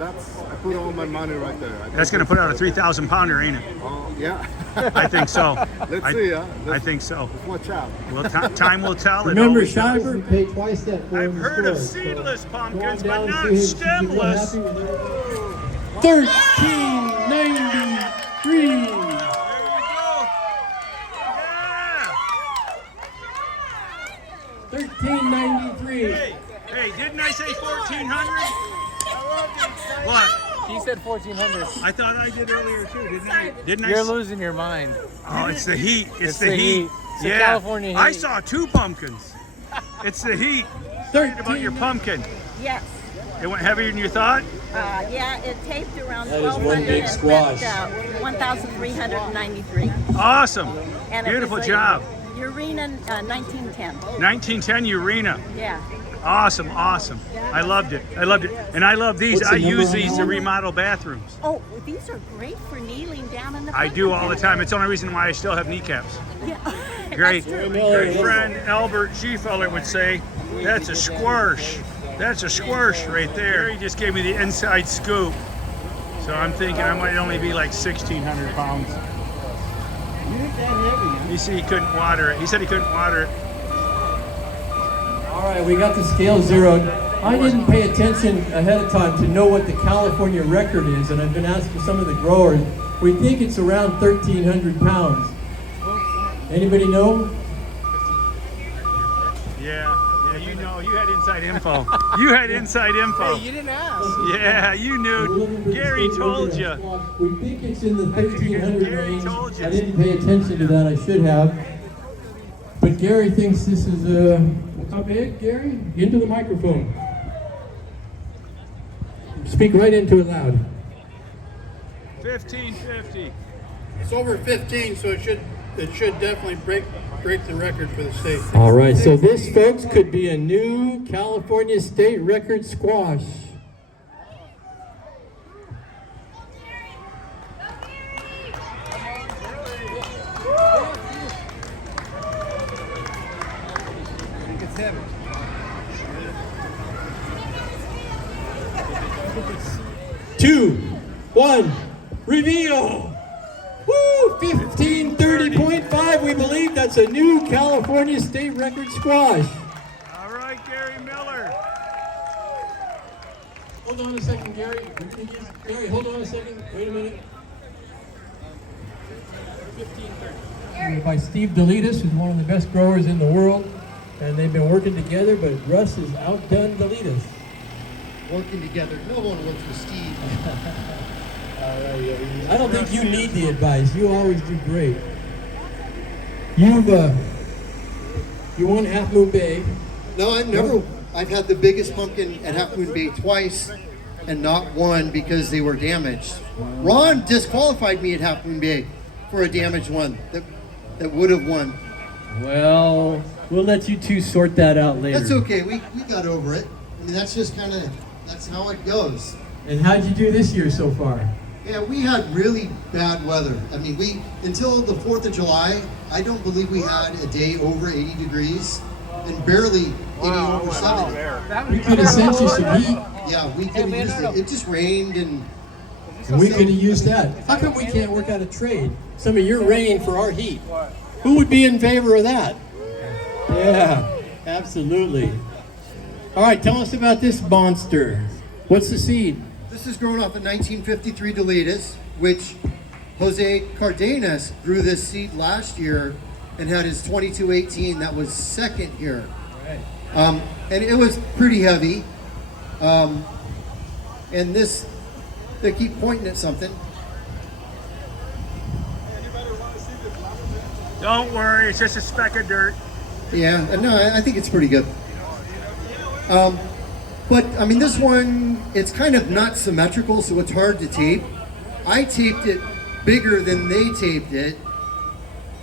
put all my money right there. That's going to put out a 3,000 pounder, ain't it? Oh, yeah. I think so. Let's see, huh? I think so. Watch out. Well, time will tell. Remember, it always does. Shiver pay twice that for I've the heard of score, seedless so pumpkins, go on but down not and see if you're stemless. happy with it. 1393. There you go. Yeah. 1393. Hey, didn't I say 1,400? What? He said 1400. I thought I did earlier too, didn't I? Didn't I? You're losing your mind. Oh, it's the heat. It's the the heat. heat. It's the Yeah. California heat. I saw 2 pumpkins. It's the heat. What about your pumpkin? Yes. It went heavier than you thought? Yeah, it taped around That is one 1,200 big and squash. went, 1,393. Awesome. And it Beautiful was a job. Urena 1910. 1910 Urena. Yeah. Awesome, awesome. I loved it. I loved it. And I love these. What's I the number use on these that to one? remodel bathrooms. Oh, these are great for kneeling down in the I do all the time. It's the only reason why I still have kneecaps. Yeah. Great, That's true. great friend Albert Schiefeller would say, that's a squirt. That's a squirt right there. He just gave me the inside scoop. So I'm thinking I might only be like 1,600 pounds. You see, he couldn't water it. He said he couldn't water it. All right, we got the scale zeroed. I didn't pay attention ahead of time to know what the California record is, and I've been asking some of the growers. We think it's around 1,300 pounds. Anybody know? Yeah, you know, you had inside info. You had inside info. Hey, you didn't ask. Yeah, you knew. Gary told you. We think it's in the 1,300 Gary range. told you. I didn't pay attention to that. I should have. But Gary thinks this is how big, Gary? Into the microphone. Speak right into it loud. 1,550. It's over 15, so it should definitely break the record for the state. All right, so this, folks, could be a new California state record squash. It's heavy. Two, one, reveal! Woo! 1530.5. We believe that's a new California state record squash. All right, Gary Miller. Hold on a second, Gary. Gary, hold on a second. Wait a minute. 1530. By Steve Delitas, who's one of the best growers in the world. And they've been working together, but Russ has outdone Delitas. Working together. No one works with Steve. I don't think you need the advice. You always do great. You won Half Moon Bay. No, I've had the biggest pumpkin at Half Moon Bay twice and not won because they were damaged. Ron disqualified me at Half Moon Bay for a damaged one that would have won. Well, we'll let you two sort that out later. That's okay. We got over it. I mean, that's just that's how it goes. And how'd you do this year so far? Yeah, we had really bad weather. I mean, until the 4th of July, I don't believe we had a day over 80 degrees and barely any over 70. We could have sent you some heat. Yeah, we could have used it. It just rained and we could have used that. How come we can't work out a trade? Some of your rain for our heat. Who would be in favor of that? Yeah, absolutely. All right, tell us about this monster. What's the seed? This is grown off of 1953 Delitas, which Jose Cardenas grew this seed last year and had his 2218 that was second here. Right. And it was pretty heavy. And this, they keep pointing at something. Don't worry, it's just a speck of dirt. Yeah, no, I think it's pretty good. But, I mean, this one, it's kind of not symmetrical, so it's hard to tape. I taped it bigger than they taped it,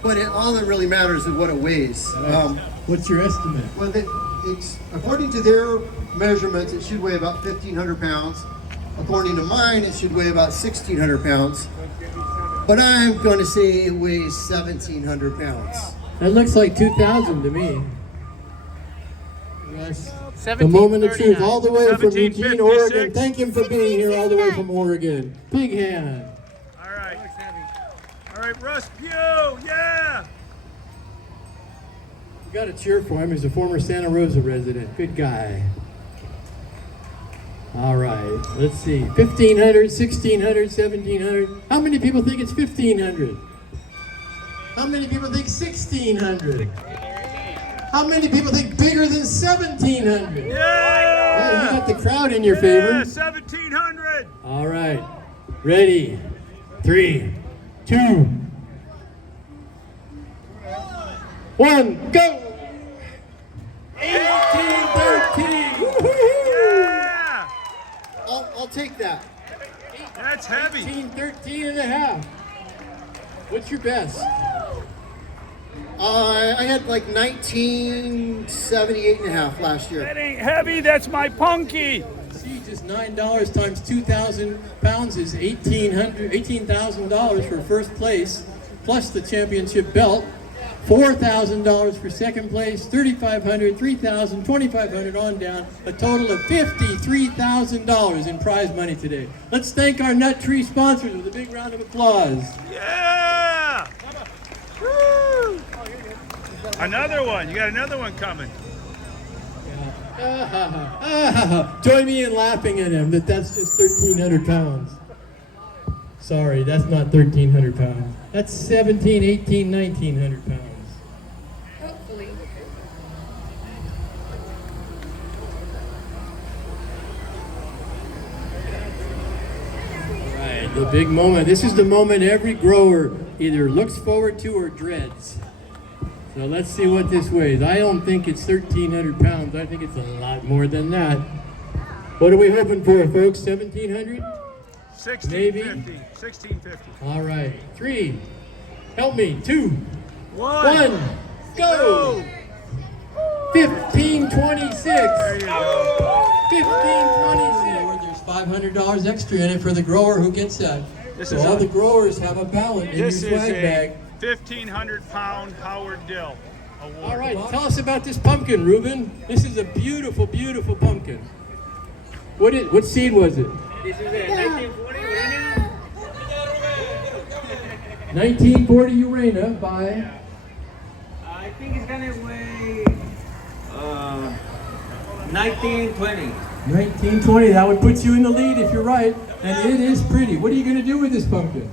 but all that really matters is what it weighs. What's your estimate? Well, it's according to their measurements, it should weigh about 1,500 pounds. According to mine, it should weigh about 1,600 pounds. But I'm going to say it weighs 1,700 pounds. That looks like 2,000 to me. Yes. The moment of truth, all the way from Eugene, Oregon. Thank him for being here all the way from Oregon. Big hand. All right. All right, Russ Pugh, yeah. You got to cheer for him. He's a former Santa Rosa resident. Good guy. All right, let's see. 1,500, 1,600, 1,700. How many people think it's 1,500? How many people think 1,600? How many people think bigger than 1,700? Yeah! Well, you got the crowd in your favor. Yeah, 1,700. All right. Ready? 3, 2, 1, go! 1813. Yeah! I'll take that. That's heavy. 1813 and a half. What's your best? I had like 1978 and a half last year. That ain't heavy, that's my punky. See, just $9 times 2,000 pounds is $18,000 for first place, plus the championship belt. $4,000 for second place, $3,500, $3,000, $2,500 on down, a total of $53,000 in prize money today. Let's thank our Nut Tree sponsors with a big round of applause. Yeah! Woo! Another one, you got another one coming. Join me in laughing at him that's just 1,300 pounds. Sorry, that's not 1,300 pounds. That's 17, 18, 1,900 pounds. Hopefully. Right, the big moment. This is the moment every grower either looks forward to or dreads. So let's see what this weighs. I don't think it's 1,300 pounds. I think it's a lot more than that. What are we hoping for, folks? 1,700? 1650. Maybe. 1650. All right. 3. Help me. 2. 1. Go. 1526. There you go. 1526. There's $500 extra in it for the grower who gets that. This so is all a- the growers have a ballot in your This is swag a bag. 1,500-pound Howard Dill award. All right, tell us about this pumpkin, Ruben. This is a beautiful, beautiful pumpkin. What seed was it? This is a 1940 Urania. 1940 Urania by... I think it's gonna weigh 1920. 1920. That would put you in the lead if you're right. And it is pretty. What are you going to do with this pumpkin?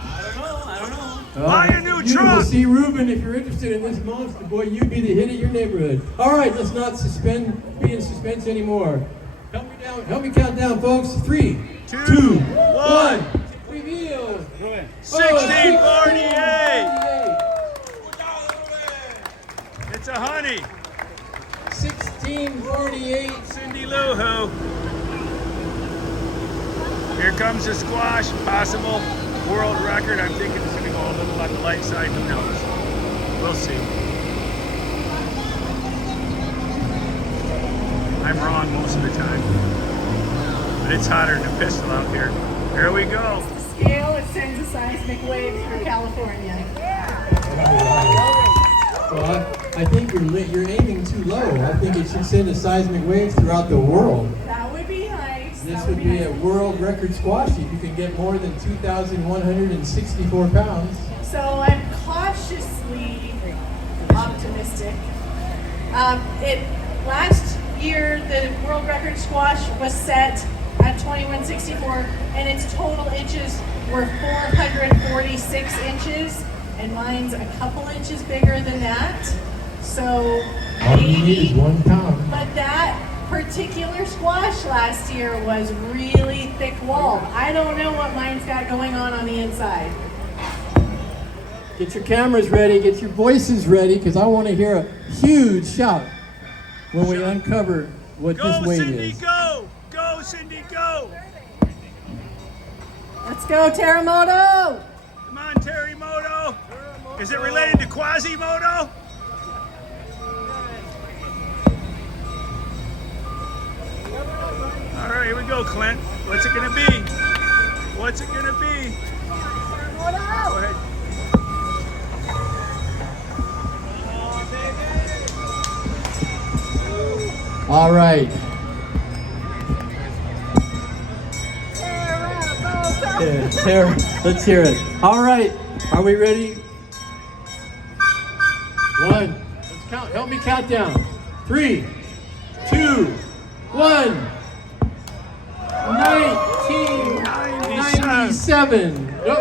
I don't know. Buy a new Beautiful. truck. See, Ruben, if you're interested in this monster, boy, you'd be the hit of your neighborhood. All right, let's not be in suspense anymore. Help me down. Help me count down, folks. 3, 2, 1. Reveal. 1648. It's a honey. 1648. Cindy Lou Who. Here comes the squash. Possible world record. I'm thinking it's going to go a little on the light side. Who knows? We'll see. I'm wrong most of the time. But it's hotter than a pistol out here. Here we go. Scale, it sends a seismic wave through California. Well, I think you're aiming too low. I think it should send a seismic wave throughout the world. That would be nice. This would be a world record squash if you can get more than 2,164 pounds. So I'm cautiously optimistic. Last year, the world record squash was set at 2164, and its total inches were 446 inches, and mine's a couple inches bigger than that. So All you need is maybe, 1 pound. but that particular squash last year was really thick walled. I don't know what mine's got going on the inside. Get your cameras ready, get your voices ready, because I want to hear a huge shout when we uncover what this weight Cindy, is. go! Go, Cindy, go! Let's go, Terremoto! Come on, Terremoto. Is it related to Quasimodo? All right, here we go, Clint. What's it gonna be? What's it gonna be? Go ahead. All right. Let's hear it. All right. Are we ready? 1. Let's count. Help me count down. 3, 2, 1. 1997. Nope.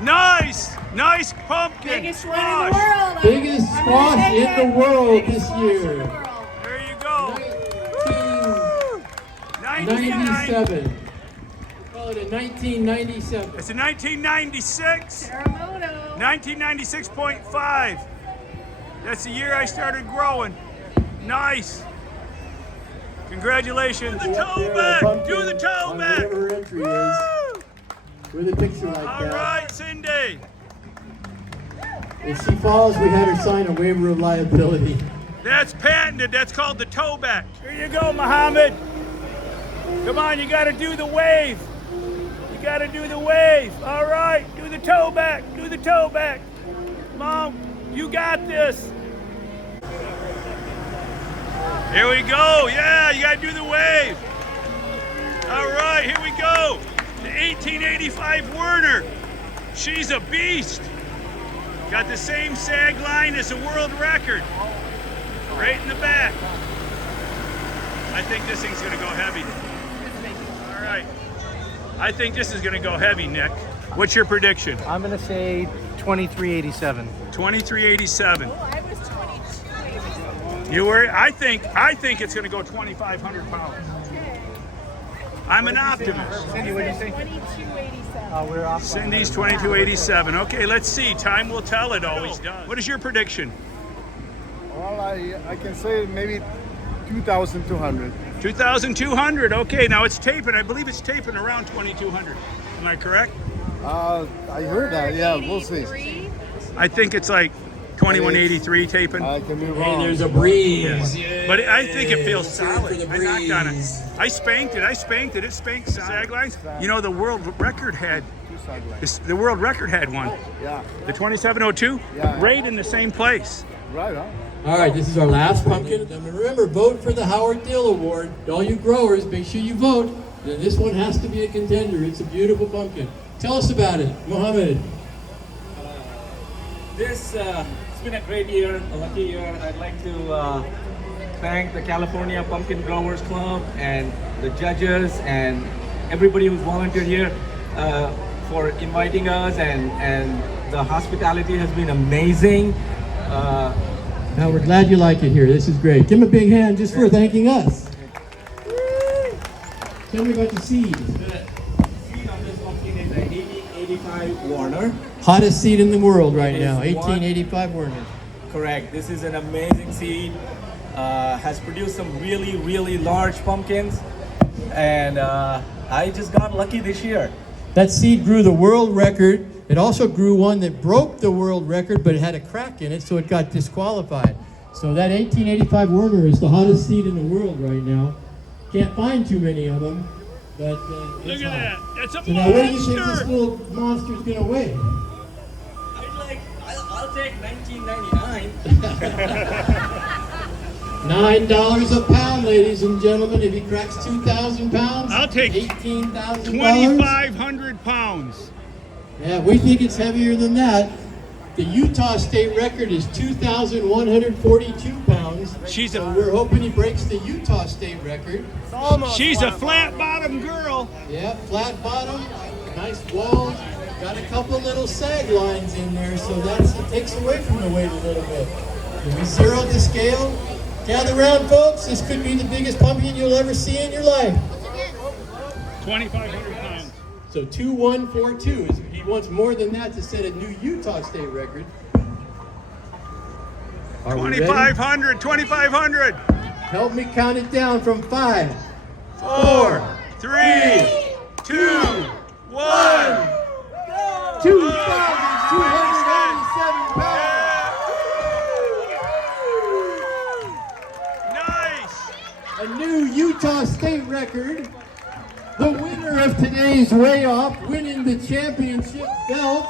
Nice. Nice pumpkin. Biggest one in the world. Biggest squash in the world this year. There you go. 97. Call it a 1997. It's a 1996. 1996.5. That's the year I started growing. Nice. Congratulations. Do the toe back. Do the toe back. Whatever her entry is. With a picture like that. All right, Cindy. If she falls, we had her sign a waiver of liability. That's patented. That's called the toe back. Here you go, Muhammad. Come on, you got to do the wave. You got to do the wave. All right, do the toe back. Do the toe back. Mom, you got this. Here we go. Yeah, you got to do the wave. All right, here we go. The 1885 Werner. She's a beast. Got the same sag line as the world record. Right in the back. I think this thing's gonna go heavy. All right. I think this is gonna go heavy, Nick. What's your prediction? I'm gonna say 2387. 2387. Oh, I was 2287. You were? I think it's gonna go 2,500 pounds. I'm an optimist. Cindy, what do you think? 2287. We're off. Cindy's 2287. Okay, let's see. Time will tell. It always does. What is your prediction? Well, I can say maybe 2,200. 2,200. Okay, now it's taping. I believe it's taping around 2,200. Am I correct? I heard that. Yeah, we'll see. I think it's like 2183 taping. I can be wrong. Hey, there's a breeze. Yeah. But I think it feels solid. For the I knocked on it. breeze. I spanked it. It spanked sag lines. You know, the world record had one. Yeah. The 2702. Yeah. Right in the same place. Right, huh? All right, this is our last pumpkin. And remember, vote for the Howard Dill Award. All you growers, make sure you vote. And this one has to be a contender. It's a beautiful pumpkin. Tell us about it, Mohammed. It's been a great year, a lucky year. I'd like to thank the California Pumpkin Growers Club and the judges and everybody who's volunteered here for inviting us, and the hospitality has been amazing. Now, we're glad you like it here. This is great. Give him a big hand just for thanking us. Tell me about the seed. The seed on this pumpkin is a 1885 Warner. Hottest seed in the world right It now, is 1885 Werner. Correct. This is an amazing seed. Has produced some really, really large pumpkins, and I just got lucky this year. That seed grew the world record. It also grew one that broke the world record, but it had a crack in it, so it got disqualified. So that 1885 Werner is the hottest seed in the world right now. Can't find too many of them, but Look at that. That's a So now, what do you think monster. this little monster's gonna weigh? I'll take $19.99. $9 a pound, ladies and gentlemen. If he cracks 2,000 pounds, I'll take $18,000. 2,500 pounds. Yeah, we think it's heavier than that. The Utah state record is 2,142 pounds. So we're hoping he breaks the Utah state record. She's a flat bottom girl. Yeah, flat bottom, nice walls. Got a couple little sag lines in there, so it takes away from the weight a little bit. When we zeroed the scale, gather around, folks. This could be the biggest pumpkin you'll ever see in your life. 2,500 pounds. So 2142. He wants more than that to set a new Utah state record. Are we ready? 2,500, 2,500. Help me count it down from 5, 4, 3, 2, 1. 2,287 pounds. Nice. A new Utah state record. The winner of today's weigh-off, winning the championship belt.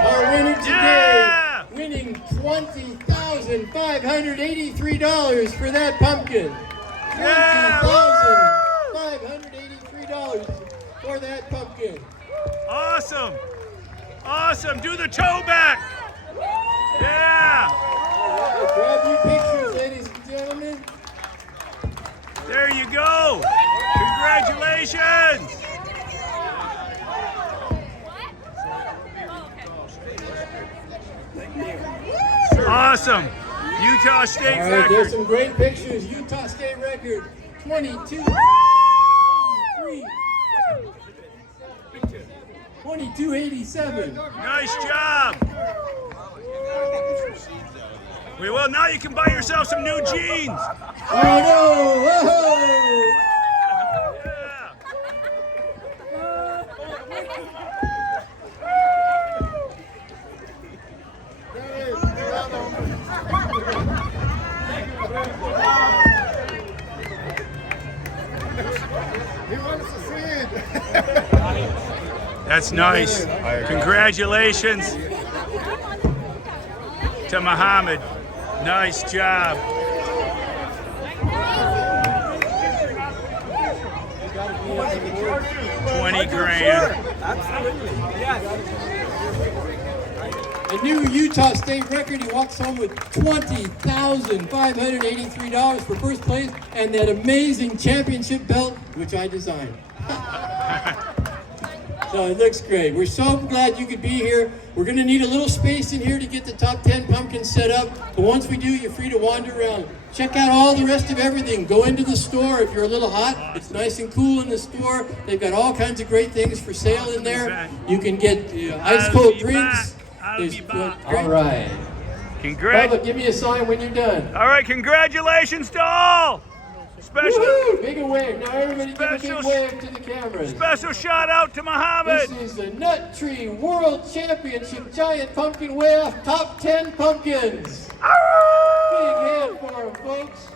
Our winner today, winning $20,583 for that pumpkin. $20,583 for that pumpkin. Awesome. Awesome. Do the toe back. Yeah! Grab your pictures, ladies and gentlemen. There you go! Congratulations! Awesome! Utah State All right, record. there's some great pictures. Utah State record, 22. 2287. Nice job. Well, now you can buy yourself some new jeans. Oh no! Whoa! He wants to see it. That's nice. Congratulations to Muhammad. Nice job. $20,000. A new Utah State record. He walks home with $20,583 for first place and that amazing championship belt, which I designed. So it looks great. We're so glad you could be here. We're going to need a little space in here to get the top 10 pumpkins set up. But once we do, you're free to wander around. Check out all the rest of everything. Go into the store if you're a little hot. It's nice and cool in the store. They've got all kinds of great things for sale in there. You can get ice cold drinks. All right. Congrats. Bubba, give me a sign when you're done. All right, congratulations to all. Special. Woo-hoo! Big wave. Now everybody give a big wave to the cameras. Special shout out to Muhammad. This is the Nut Tree World Championship Giant Pumpkin Weigh-Off Top 10 Pumpkins. Big hand for them, folks.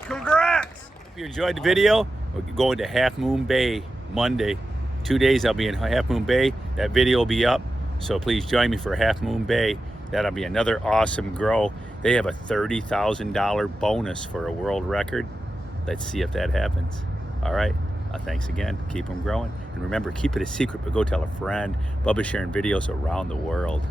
Congrats. If you enjoyed the video, we're going to Half Moon Bay Monday. 2 days I'll be in Half Moon Bay. That video will be up. So please join me for Half Moon Bay. That'll be another awesome grow. They have a $30,000 bonus for a world record. Let's see if that happens. All right. Thanks again. Keep them growing. And remember, keep it a secret, but go tell a friend. Bubba's sharing videos around the world.